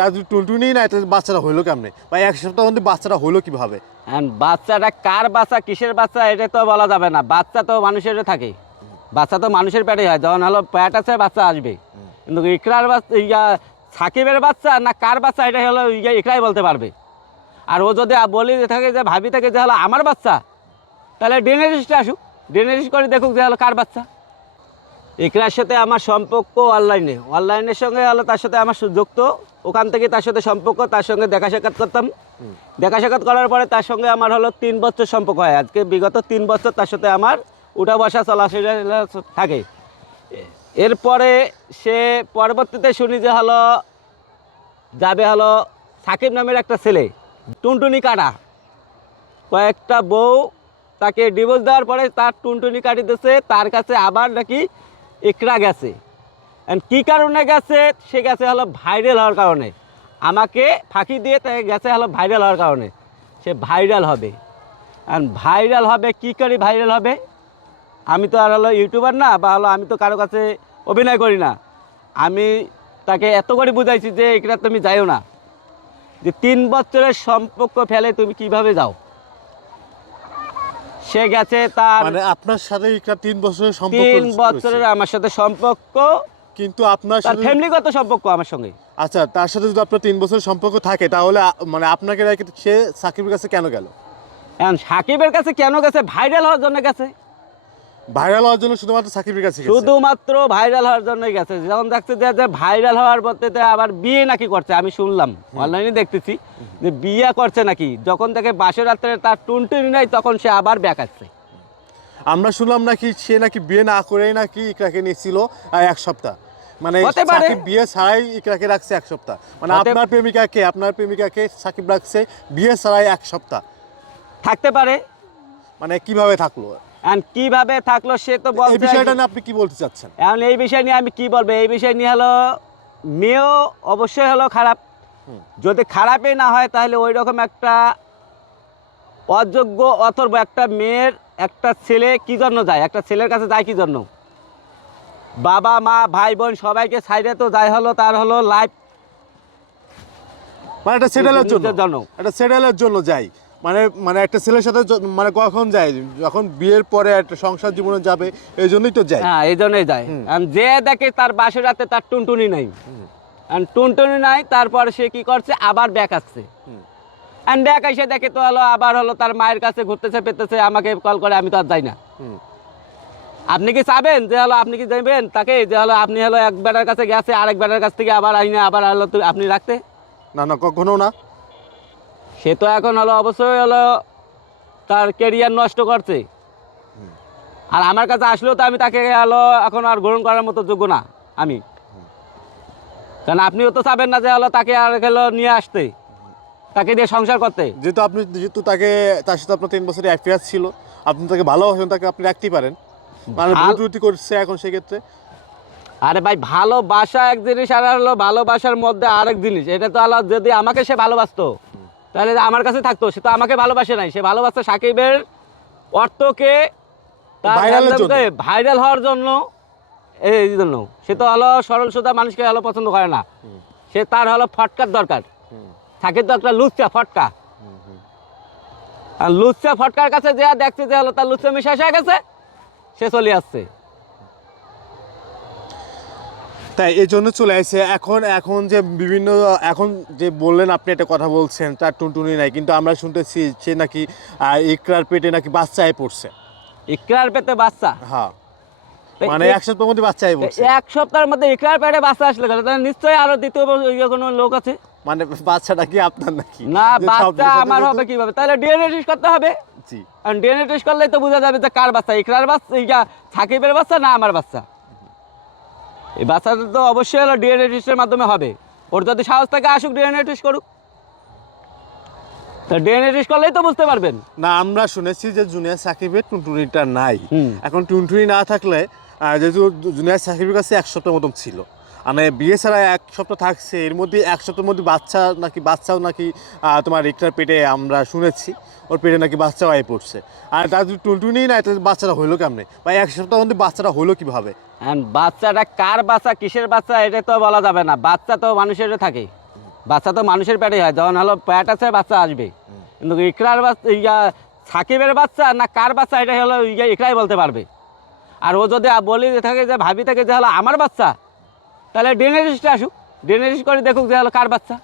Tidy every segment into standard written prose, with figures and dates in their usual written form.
তার যদি টুনটুনি না, এটা বাচ্চাটা হইলো কেমনে, বা এক সপ্তাহ মধ্যে বাচ্চাটা হইলো কিভাবে? বাচ্চাটা কার বাচ্চা কিসের বাচ্চা এটা তো বলা যাবে না। বাচ্চা তো মানুষের থাকে, বাচ্চা তো মানুষের পেটে হয়, যখন হলো পেট আছে বাচ্চা আসবে। কিন্তু ইকরার বাচ্চা, সাকিবের বাচ্চা না কার বাচ্চা, এটা হলো ইকরাই বলতে পারবে। আর ও যদি বলি থাকে যে ভাবি থাকে যে হলো আমার বাচ্চা, তাহলে ডিএনএ টেস্টে আসুক, ডিএনএ টেস্ট করে দেখুক যে হলো কার বাচ্চা। ইকরার সাথে আমার সম্পর্ক অনলাইনের সঙ্গে হলো তার সাথে আমার যুক্ত, ওখান থেকে তার সাথে সম্পর্ক, তার সঙ্গে দেখা সাক্ষাৎ করতাম। দেখা সাক্ষাৎ করার পরে তার সঙ্গে আমার হলো 3 বছর সম্পর্ক হয়। আজকে বিগত 3 বছর তার সাথে আমার উঠা বসা চলাফেরা থাকে। এরপরে সে পরবর্তীতে শুনি যে হলো যাবে হলো সাকিব নামের একটা ছেলে, টুনটুনি কাটা, কয়েকটা বউ তাকে ডিভোর্স দেওয়ার পরে তার টুনটুনি কাটি দিয়েছে, তার কাছে আবার নাকি ইকরা গেছে। কী কারণে গেছে? সে গেছে হলো ভাইরাল হওয়ার কারণে, আমাকে ফাঁকি দিয়ে তাকে গেছে হলো ভাইরাল হওয়ার কারণে। সে ভাইরাল হবে, আর ভাইরাল হবে কী করে ভাইরাল হবে? আমি তো আর হলো ইউটিউবার না, বা হলো আমি তো কারো কাছে অভিনয় করি না। আমি তাকে এত করে বুঝাইছি যে ইকরা তুমি যাইও না, যে 3 বছরের সম্পর্ক ফেলে তুমি কিভাবে যাও। সে গেছে তার মানে আপনার সাথে ইকরা 3 বছরের সম্পর্ক, 3 বছরের আমার সাথে সম্পর্ক, কিন্তু আপনার তার সাথে ফ্যামিলিগত সম্পর্ক আমার সঙ্গে। আচ্ছা, তার সাথে যদি আপনার 3 বছরের সম্পর্ক থাকে, তাহলে মানে আপনাকে রেখে সে সাকিবের কাছে কেন গেল? এখন সাকিবের কাছে কেন গেছে? ভাইরাল হওয়ার জন্য গেছে। ভাইরাল হওয়ার জন্য শুধুমাত্র সাকিবের কাছে গেছে? শুধুমাত্র ভাইরাল হওয়ার জন্যই গেছে। যখন দেখছে যে ভাইরাল হওয়ার পদ্ধতিতে আবার বিয়ে নাকি করছে, আমি শুনলাম অনলাইনে দেখতেছি যে বিয়ে করছে নাকি। যখন থেকে বাসের রাত্রে তার টুনটুনি নাই, তখন সে আবার ব্যাক আসছে। আমরা শুনলাম নাকি সে নাকি বিয়ে না করেই নাকি ইকরাকে নিয়েছিল 1 সপ্তাহ, মানে হতে পারে। সাকিব বিয়ে ছাড়াই ইকরাকে রাখছে 1 সপ্তাহ, মানে আপনার প্রেমিকাকে সাকিব রাখছে বিয়ে ছাড়াই 1 সপ্তাহ। থাকতে পারে। মানে কিভাবে থাকলো? এখন কিভাবে থাকলো সে তো বলছে। এই বিষয়টা নিয়ে আপনি কি বলতে চাচ্ছেন? এখন এই বিষয় নিয়ে আমি কি বলবো? এই বিষয় নিয়ে হলো মেয়েও অবশ্যই হলো খারাপ। যদি খারাপই না হয় তাহলে ওই রকম একটা অযোগ্য অথর্ব একটা মেয়ের একটা ছেলে কি জন্য যায়? একটা ছেলের কাছে যায় কি জন্য? বাবা মা ভাই বোন সবাইকে সাইডে তো যায় হলো তার হলো লাইফ, মানে একটা সেটেলের জন্য। জন্য, একটা সেটেলের জন্য যাই, মানে একটা ছেলের সাথে মানে কখন যায়? যখন বিয়ের পরে একটা সংসার জীবনে যাবে, এই জন্যই তো যায়। হ্যাঁ, এই জন্যই যায়। আর যে দেখে তার বাসের রাতে তার টুনটুনি নাই, আর টুনটুনি নাই, তারপর সে কি করছে? আবার ব্যাক আসছে। আর ব্যাক এসে দেখে তো হলো আবার হলো তার মায়ের কাছে ঘুরতেছে পেতেছে, আমাকে কল করে, আমি তো আর যাই না। আপনি কি চাবেন যে হলো আপনি কি যাবেন তাকে যে হলো আপনি হলো এক বেটার কাছে গেছে, আরেক বেটার কাছ থেকে আবার আইনে আবার হলো আপনি রাখতে? না না, কখনো না। সে তো এখন হলো অবশ্যই হলো তার কেরিয়ার নষ্ট করছে। আর আমার কাছে আসলেও তো আমি তাকে হলো এখন আর গ্রহণ করার মতো যোগ্য না আমি। কারণ আপনিও তো চাবেন না যে হলো তাকে আর হলো নিয়ে আসতে, তাকে দিয়ে সংসার করতে। যেহেতু তার সাথে আপনার 3 বছরের অ্যাফেয়ার ছিল, আপনি তাকে ভালোবাসেন, তাকে আপনি রাখতেই পারেন। মানে ভুল করছে এখন সেক্ষেত্রে। আরে ভাই, ভালোবাসা এক জিনিস, আর হলো ভালোবাসার মধ্যে আরেক জিনিস। এটা তো হলো যদি আমাকে সে ভালোবাসতো তাহলে আমার কাছে থাকতো। সে তো আমাকে ভালোবাসে নাই, সে ভালোবাসতো সাকিবের অর্থকে ভাইরাল হওয়ার জন্য। এই জন্য সে তো হলো সরল সোজা মানুষকে হলো পছন্দ করে না। সে তার হলো ফটকার দরকার। সাকিব তো একটা লুচ্চা ফটকা, আর লুচ্চা ফটকার কাছে যে দেখছে যে হলো তার লুচ্চা মিশা হয়ে গেছে, সে চলে আসছে। তাই এই জন্য চলে আসছে। এখন যে বিভিন্ন, এখন যে বললেন আপনি একটা কথা বলছেন তার টুনটুনি নাই, কিন্তু আমরা শুনতেছি সে নাকি ইকরার পেটে নাকি বাচ্চায় পড়ছে। ইকরার পেটে বাচ্চা? হ্যাঁ, মানে 1 সপ্তাহের মধ্যে বাচ্চায় পড়ছে। 1 সপ্তাহের মধ্যে ইকরার পেটে বাচ্চা আসলে তাহলে নিশ্চয়ই আরো দ্বিতীয় কোনো লোক আছে। মানে বাচ্চাটা কি আপনার নাকি? না, বাচ্চা আমার হবে কিভাবে? তাহলে ডিএনএ টেস্ট করতে হবে। জি, আর ডিএনএ টেস্ট করলেই তো বোঝা যাবে যে কার বাচ্চা, ইকরার বাচ্চা, সাকিবের বাচ্চা না আমার বাচ্চা। এই বাচ্চাটা তো অবশ্যই হলো ডিএনএ টেস্টের মাধ্যমে হবে। ওর যদি সাহস থাকে আসুক, ডিএনএ টেস্ট করুক। ডিএনএ টেস্ট করলেই তো বুঝতে পারবেন। না, আমরা শুনেছি যে জুনিয়র সাকিবের টুনটুনিটা নাই। এখন টুনটুনি না থাকলে, যেহেতু জুনিয়র সাকিবের কাছে 1 সপ্তাহ মতন ছিল, মানে বিয়ে ছাড়া 1 সপ্তাহ থাকছে, এর মধ্যে 1 সপ্তাহের মধ্যে বাচ্চাও নাকি তোমার ইকরার পেটে, আমরা শুনেছি ওর পেটে নাকি বাচ্চাও আয় পড়ছে। আর তার যদি টুনটুনি না, এটা বাচ্চাটা হইলো কেমনে, বা 1 সপ্তাহের মধ্যে বাচ্চাটা হইলো কিভাবে? বাচ্চাটা কার বাচ্চা কিসের বাচ্চা এটা তো বলা যাবে না। বাচ্চা তো মানুষের থাকে, বাচ্চা তো মানুষের পেটেই হয়, যখন হলো পেট আছে বাচ্চা আসবে। কিন্তু ইকরার বাচ্চা সাকিবের বাচ্চা না কার বাচ্চা এটা হলো ইকরাই বলতে পারবে। আর ও যদি বলি থাকে যে ভাবি থাকে যে হলো আমার বাচ্চা, তাহলে ডিএনএ টেস্টে আসুক, ডিএনএ টেস্ট করে দেখুক যে হলো কার বাচ্চা।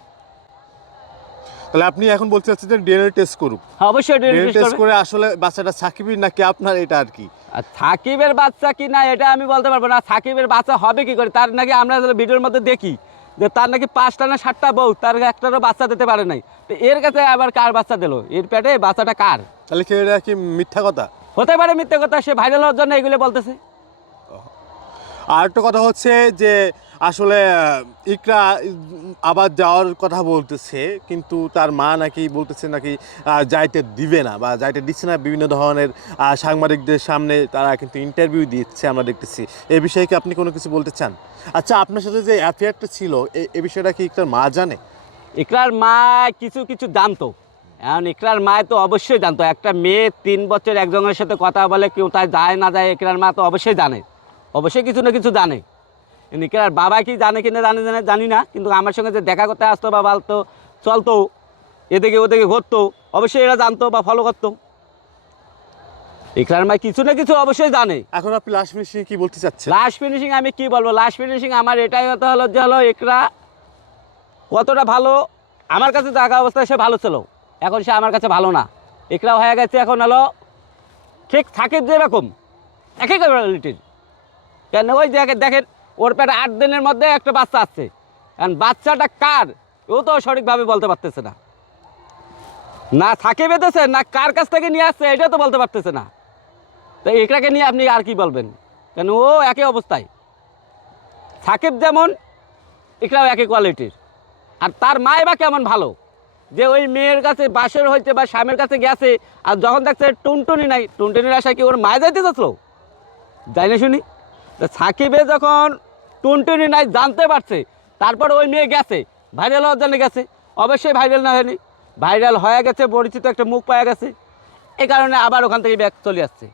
তাহলে আপনি এখন বলতে চাচ্ছেন যে ডিএনএ টেস্ট করুক। হ্যাঁ, অবশ্যই ডিএনএ ডিএনএ টেস্ট টেস্ট করে আসলে বাচ্চাটা সাকিবের নাকি আপনার, এটা আর কি। আর সাকিবের বাচ্চা কি না এটা আমি বলতে পারবো না। সাকিবের বাচ্চা হবে কি করে, তার নাকি আমরা ভিডিওর মধ্যে দেখি যে তার নাকি 5টা না 7টা বউ, তার একটারও বাচ্চা দিতে পারে নাই। তো এর কাছে আবার কার বাচ্চা দিল, এর পেটে বাচ্চাটা কার? তাহলে কি এটা কি মিথ্যা কথা? হতে পারে মিথ্যে কথা, সে ভাইরাল হওয়ার জন্য এগুলো বলতেছে। আর একটা কথা হচ্ছে যে আসলে ইকরা আবার যাওয়ার কথা বলতেছে, কিন্তু তার মা নাকি বলতেছে নাকি যাইতে দিবে না বা যাইতে দিচ্ছে না। বিভিন্ন ধরনের সাংবাদিকদের সামনে তারা কিন্তু ইন্টারভিউ দিচ্ছে, আমরা দেখতেছি। এই বিষয়ে কি আপনি কোনো কিছু বলতে চান? আচ্ছা, আপনার সাথে যে অ্যাফেয়ারটা ছিল এই বিষয়টা কি ইকরার মা জানে? ইকরার মা কিছু কিছু জানতো। এখন ইকরার মা তো অবশ্যই জানতো, একটা মেয়ে 3 বছর একজনের সাথে কথা বলে কেউ তাই যায় না যায়, ইকরার মা তো অবশ্যই জানে, অবশ্যই কিছু না কিছু জানে। ইকরার বাবা কি জানে কিনা জানি না, কিন্তু আমার সঙ্গে যে দেখা করতে আসতো বা বলতো চলতো এদিকে ওদিকে ঘুরতো, অবশ্যই এরা জানতো বা ফলো করতো। ইকরার মা কিছু না কিছু অবশ্যই জানে। এখন আপনি লাস্ট ফিনিশিং কি বলতে চাচ্ছেন? লাস্ট ফিনিশিং আমি কি বলবো, লাস্ট ফিনিশিং আমার এটাই হতে হলো যে হলো ইকরা কতটা ভালো, আমার কাছে থাকা অবস্থায় সে ভালো ছিল, এখন সে আমার কাছে ভালো না। ইকরা হয়ে গেছে এখন হলো ঠিক সাকিব যেরকম একই কোয়ালিটির। কেন ওই দেখেন ওর পেটে 8 দিনের মধ্যে একটা বাচ্চা আসছে, কারণ বাচ্চাটা কার ও তো সঠিকভাবে বলতে পারতেছে না, না সাকিব বেঁধেছে না কার কাছ থেকে নিয়ে আসছে এটা তো বলতে পারতেছে না। তো ইকরাকে নিয়ে আপনি আর কি বলবেন, কেন ও একই অবস্থায়, সাকিব যেমন ইকরাও একই কোয়ালিটির। আর তার মাই বা কেমন ভালো যে ওই মেয়ের কাছে বাসের হইতে বা স্বামীর কাছে গেছে, আর যখন দেখছে টুনটুনি নাই, টুনটুনির আশায় কি ওর মায় যাইতে চাচ্ছিল? যাই না শুনি। তো সাকিবে যখন টুনটুনি নাই জানতে পারছে, তারপর ওই মেয়ে গেছে, ভাইরাল হওয়ার জন্য গেছে, অবশ্যই ভাইরাল না হয়নি, ভাইরাল হয়ে গেছে, পরিচিত একটা মুখ পাওয়া গেছে, এই কারণে আবার ওখান থেকে ব্যাক চলে আসছে।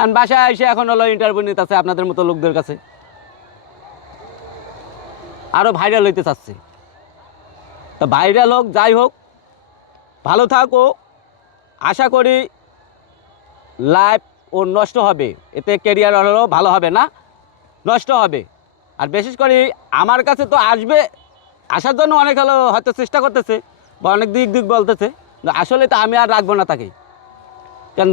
আর বাসায় এসে এখন হলো ইন্টারভিউ নিতে আছে আপনাদের মতো লোকদের কাছে, আরও ভাইরাল হইতে চাচ্ছে। তা ভাইরাল হোক, যাই হোক, ভালো থাকো। আশা করি লাইফ ও নষ্ট হবে, এতে কেরিয়ার হলেও ভালো হবে না, নষ্ট হবে। আর বিশেষ করে আমার কাছে তো আসবে, আসার জন্য অনেক হলো হয়তো চেষ্টা করতেছে বা অনেক দিক বলতেছে, আসলে তো আমি আর রাখবো না তাকে, কারণ